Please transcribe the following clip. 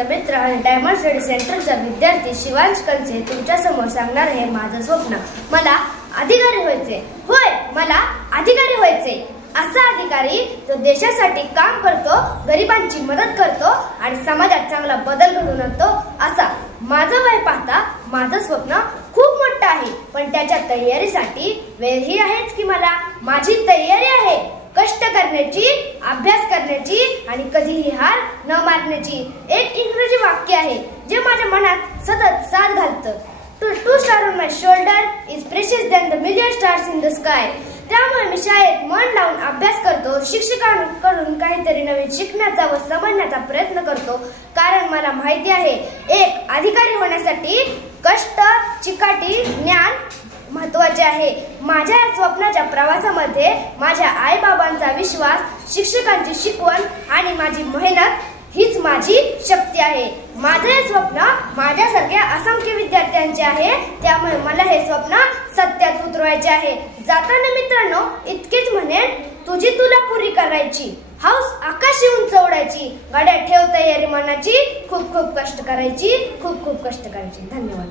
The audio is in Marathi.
माझा मित्र आणि डायमंड स्टडी सेंटरचा विद्यार्थी शिवांश कंचे तुमच्या समोर सांगणार आहे माझं स्वप्न. मला अधिकारी व्हायचे. होय, मला अधिकारी व्हायचे. असा अधिकारी जो देशासाठी काम करतो, गरिबांची मदत करतो आणि समाजात चांगला बदल घडवून आणतो. असा माझं वय पाहता माझं स्वप्न खूप मोठं आहे, पण त्याच्या तयारीसाठी वेळही आहेच की मला. माझी तयारी आहे कष्ट करण्याची, अभ्यास करण्याची आणि कधीही हार न मारण्याची. एक इंग्रजी वाक्य आहे जे माझ्या मनात सतत साथ घालतं. Two star on my shoulder is precious than the million stars in the sky. त्यामुळे मी शाळेत मन लावून अभ्यास करतो, शिक्षकांकडून काहीतरी नवीन शिकण्याचा व समजण्याचा प्रयत्न करतो. कारण मला माहिती आहे एक अधिकारी होण्यासाठी कष्ट, चिकाटी, ज्ञान महत्वाचे आहे. माझ्या या स्वप्नाच्या प्रवासामध्ये माझ्या आई-बाबांचा विश्वास, शिक्षकांची शिकवण आणि माझी मेहनत हीच माझी शक्ती आहे. माझे हे स्वप्न माझ्यासारख्या असंख्य विद्यार्थ्यांचे आहे, त्यामुळे मला हे स्वप्न सत्यात उतरवायचे आहे. जाताना मित्रांनो इतकेच म्हणेन, तुझी तुला पुरी करायची, हौस आकाशी उंच उडायची, गाड्या ठेव तयारी मनाची, खूप खूप कष्ट करायची, खूप खूप कष्ट करायची. धन्यवाद.